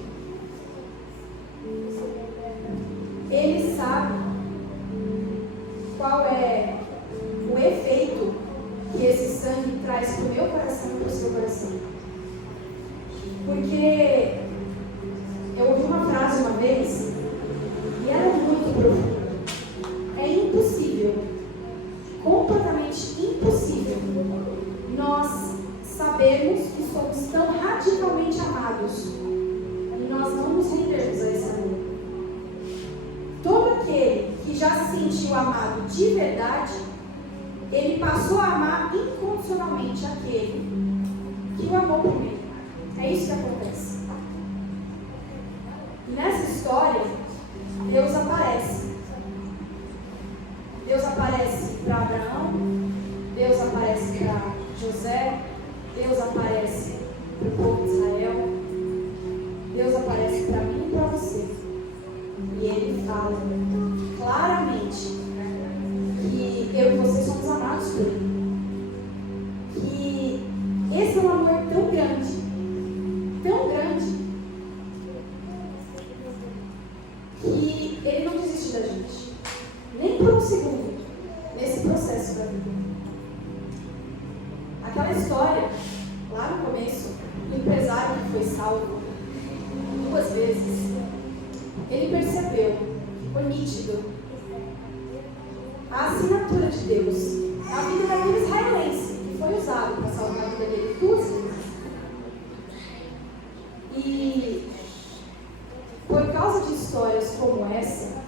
Ele sabe qual é o efeito que esse sangue traz para o meu coração e para o seu coração. Porque eu ouvi uma frase uma vez e era muito profunda. É impossível, completamente impossível, nós sabermos que somos tão radicalmente amados e nós não nos rendermos a esse amor. Todo aquele que já se sentiu amado de verdade, ele passou a amar incondicionalmente aquele que o amou primeiro. É isso que acontece. E nessa história, Deus aparece. Deus aparece para Abraão, Deus aparece para José, Deus aparece para o povo de Israel, Deus aparece para mim e para você. E Ele fala claramente que eu e você somos amados por Ele. Que esse é um amor tão grande, que Ele não desiste da gente, nem por um segundo, nesse processo da vida. Aquela história, lá no começo, do empresário que foi salvo 2 vezes, ele percebeu, ficou nítido, a assinatura de Deus na vida daquele israelense que foi usado para salvar a vida dele 2 vezes. E por causa de histórias como essa,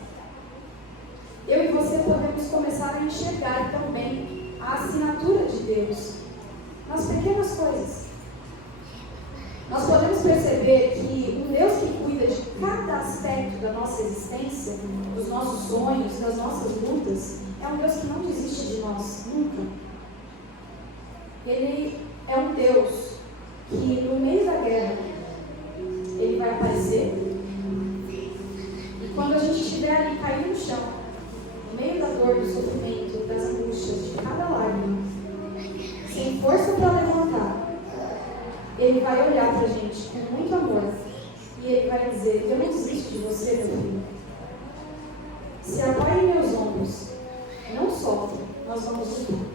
eu e você podemos começar a enxergar também a assinatura de Deus nas pequenas coisas. Nós podemos perceber que um Deus que cuida de cada aspecto da nossa existência, dos nossos sonhos, das nossas lutas, é um Deus que não desiste de nós, nunca. Ele é um Deus que no meio da guerra, Ele vai aparecer. E quando a gente estiver ali caído no chão, no meio da dor, do sofrimento, das angústias, de cada lágrima, sem força para levantar, Ele vai olhar para a gente com muito amor e Ele vai dizer: eu não desisto de você, meu filho. Se apoie em meus ombros, não solte, nós vamos lutar.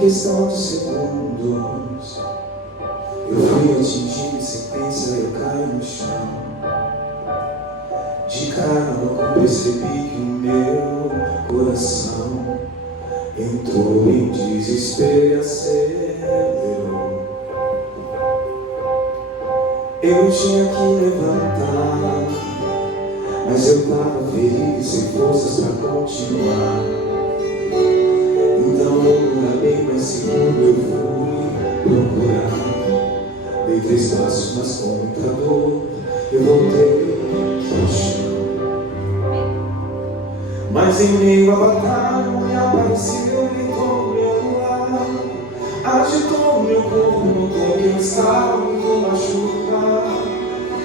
Questão de segundos, eu fui atingido em sequência e eu caio no chão. De cara logo percebi que o meu coração entrou em desespero e acelerou. Eu tinha que levantar, mas eu tava feliz, sem forças pra continuar. Então eu bem mais seguro eu fui procurar. Dei 3 passos, mas com muita dor eu voltei em meio à batalha me apareceu, gritou do meu lado, agitou meu corpo, notou que eu estava muito machucado.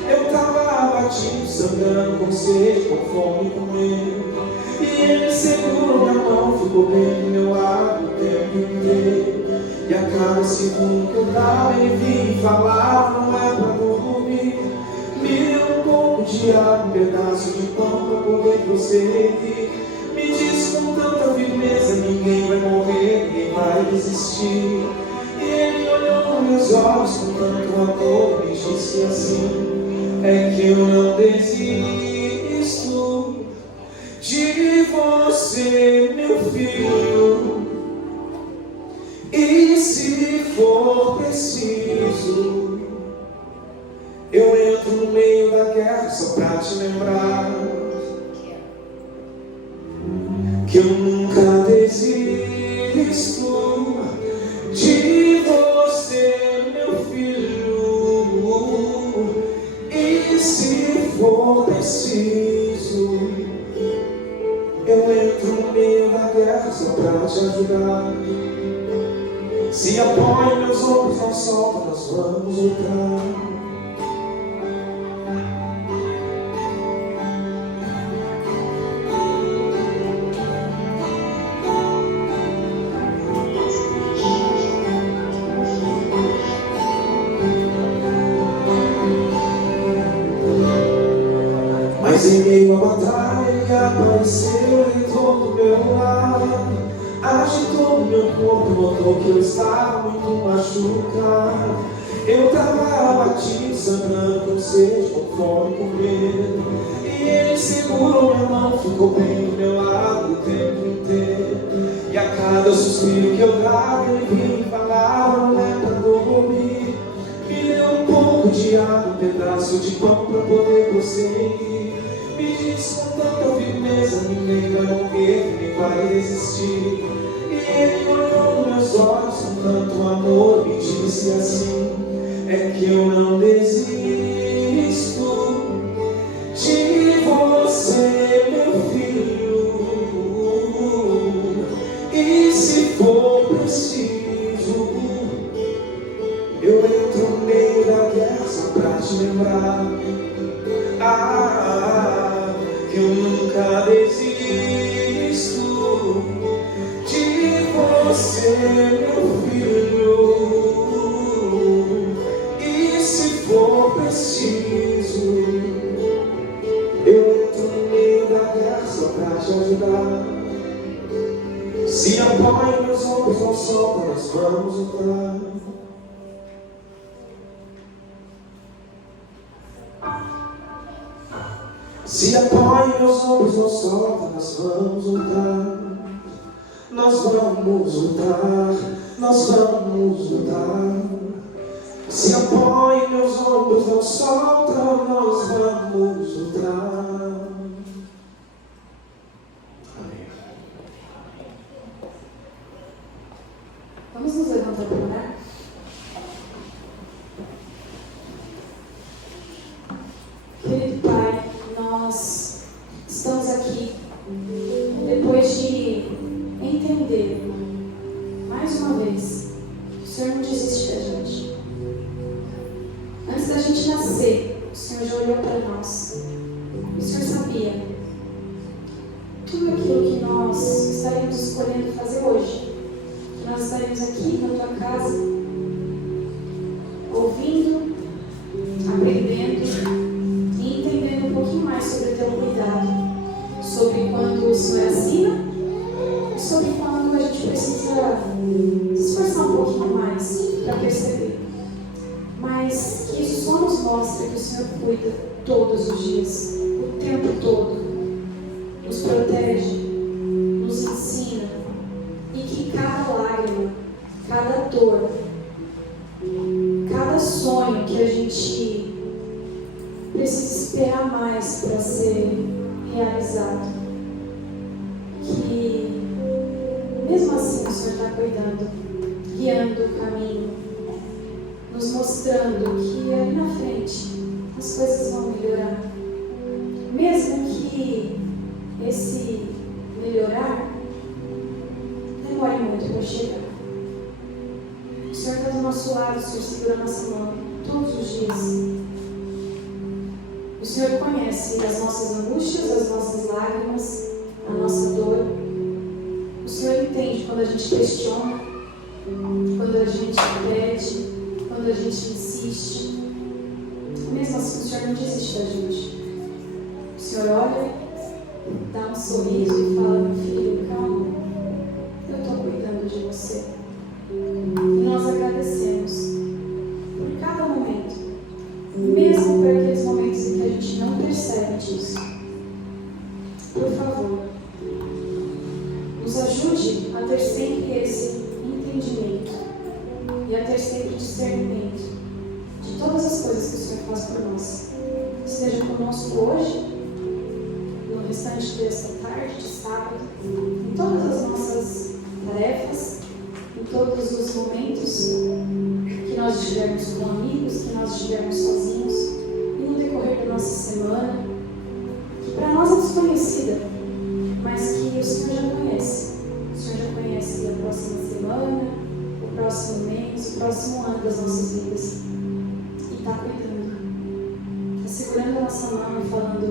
Eu estava abatido, sangrando, com sede, com fome, com medo. E ele segurou minha mão, ficou bem do meu lado o tempo inteiro. E a cada segundo que eu dava, ele vinha e falava, não é pra dormir. Me deu um pouco de água, um pedaço de pão pra poder prosseguir. Me disse com tanta firmeza, ninguém vai morrer, ninguém vai desistir. E ele olhou nos meus olhos com tanto amor, me disse assim: é que eu não desisto de você, meu filho. E se for preciso, eu entro no meio da guerra só pra te lembrar que eu nunca desisto de você, meu filho. E se for preciso, eu entro no meio da guerra só pra te ajudar. Se apoia meus ombros, não solta, nós vamos lutar. Mas em meio à batalha ele apareceu, gritou do meu lado, agitou meu corpo, notou que eu estava muito machucado. Eu estava abatido, sangrando, com sede, com fome, com medo. E ele segurou minha mão, ficou bem do meu lado o tempo inteiro. E a cada suspiro que eu dava, ele vinha e falava, não é pra dormir. Me deu um pouco de água, um pedaço de pão pra poder prosseguir. Me disse com tanta firmeza, ninguém vai morrer, ninguém vai resistir. E ele olhou nos meus olhos com tanto amor, me disse assim: é que eu não desisto de você, meu filho. E se for preciso, eu entro no meio da guerra só pra te lembrar que eu nunca desisto de você, meu filho. E se for preciso, eu entro no meio da guerra só pra te ajudar. Se apoia meus ombros, não solta, nós vamos lutar. Se apoia meus ombros, não solta, nós vamos lutar. Nós vamos lutar, nós vamos lutar. Se apoia meus ombros, não solta, nós vamos lutar. Amém. Vamos nos levantar para orar? Querido Pai, nós estamos aqui depois de entender mais uma vez que o Senhor não desiste da gente. Antes da gente nascer, o Senhor já olhou para nós. O Senhor sabia tudo aquilo que nós estaremos escolhendo fazer hoje, que nós estaremos aqui na tua casa, ouvindo, aprendendo e entendendo um pouquinho mais sobre o teu cuidado, sobre quando o Senhor assina e sobre quando a gente precisa se esforçar um pouquinho mais para perceber. Mas que isso só nos mostra que o Senhor cuida todos os dias, o tempo todo, nos protege, nos ensina, e que cada lágrima, cada dor, cada sonho que a gente precisa esperar mais para ser realizado, que mesmo assim o Senhor está cuidando, guiando o caminho, nos mostrando que ali na frente as coisas vão melhorar, mesmo que esse melhorar dias. O Senhor conhece as nossas angústias, as nossas lágrimas, a nossa dor. O Senhor entende quando a gente questiona, quando a gente pede, quando a gente insiste. Mesmo assim, o Senhor não desiste da gente. O Senhor olha, dá um sorriso e fala: meu filho, calma, eu estou cuidando de você. E nós agradecemos por cada momento, mesmo por aqueles momentos em que a gente não percebe disso. Por favor, nos ajude a ter sempre esse entendimento e a ter sempre discernimento de todas as coisas que o Senhor faz por nós. Esteja conosco hoje, no restante desta tarde, de sábado, em todas as nossas tarefas, em todos os momentos que nós estivermos com amigos, que nós estivermos sozinhos, e no decorrer da nossa semana, que para nós é desconhecida, mas que o Senhor já conhece. O Senhor já conhece a próxima semana, o próximo mês, o próximo ano das nossas vidas. E está cuidando. Está segurando a nossa mão e falando: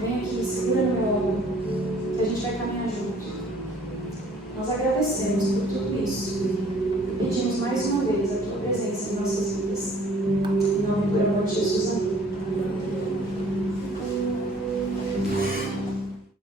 vem aqui, segura no meu ombro, que a gente vai caminhar junto. Nós agradecemos por tudo isso e pedimos mais uma vez a Tua presença em nossas vidas. Em nome do amor de Jesus, amém.